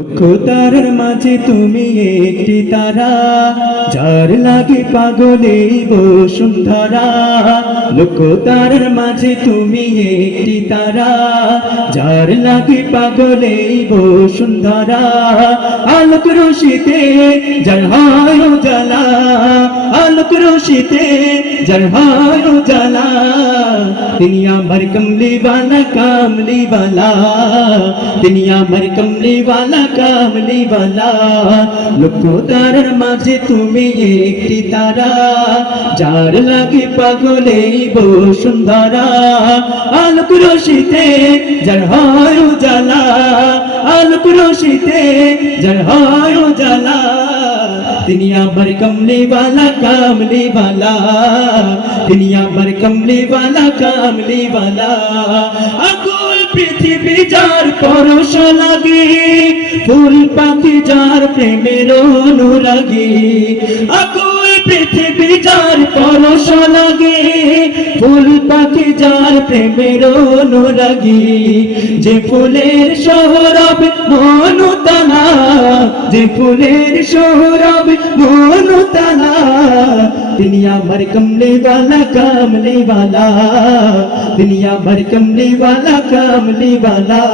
তারার মাঝে তুমি একটি তারা, যার লাগে পাগলে বসুন্ধরা। লক্ষ্য তারার মাঝে তুমি একটি তারা, যার লাগে পাগলে বসুন্ধরা। আলোক রশিতে যার হয় উজালা, আলোক রশিতে যার হয় উজালা। তিনি আমার কমলিওয়ালা কামলিওয়ালা, তিনি আমার কমলিওয়ালা কামলিওয়ালা। লক্ষ্য তারার মাঝে তুমি একটি তারা, যার লাগে পাগলে বসুন্ধরা। আলোক রশিতে যার হয় উজালা, আলোক রশিতে যার হয় উজালা। তিনি আমার কমলিওয়ালা কামলিওয়ালা, তিনি আমার কমলিওয়ালা কামলিওয়ালা। আকুল পৃথিবী যার পরশ লাগে, ফুল পাখি যার প্রেমের অনুরাগী। আকুল পৃথিবী যার পরশ লাগে, ফুল পাখি যার প্রেমের অনুরাগী। যে ফুলের সৌরভ মনুতানা, যে ফুলের সৌরভ মনুতানা। তিনি আমার কমলিওয়ালা কামলিওয়ালা, তিনি আমার কমলিওয়ালা কামলিওয়ালা।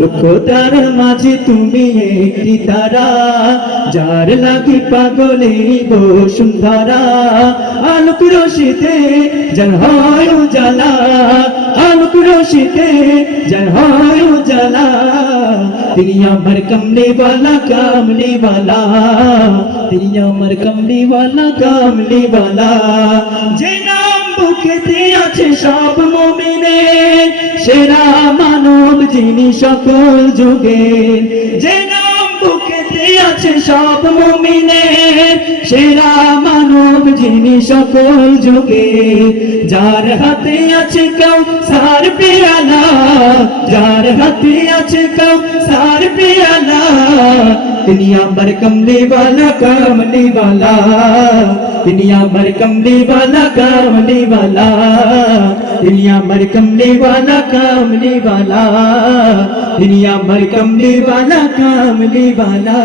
লক্ষ্য তারার মাঝে তুমি একটি তারা, যার লাগে পাগলে বসুন্ধরা। আলোক রশিতে যার হয় উজালা, আলোক রশিতে যার হয় উজালা। তিনি আমার কমলিওয়ালা কামলিওয়ালা, তিনি আমার কমলিওয়ালা কামলিওয়ালা। যে নাম বুকেতে আছে সব মুমিনের, সেরা মানব যিনি সকল যুগের। যে নাম বুকেতে আছে সব মুমিনের, সেরা মানব যিনি সকল যুগের। যার হাতে আছে কাউসার পেয়ালা, যার হাতে আছে কাউসার পেয়ালা। তিনি আমার কমলিওয়ালা কামলিওয়ালা, তিনি আমার কমলিওয়ালা কামলিওয়ালা, তিনি আমার কমলিওয়ালা কামলিওয়ালা, তিনি আমার কমলিওয়ালা কামলিওয়ালা।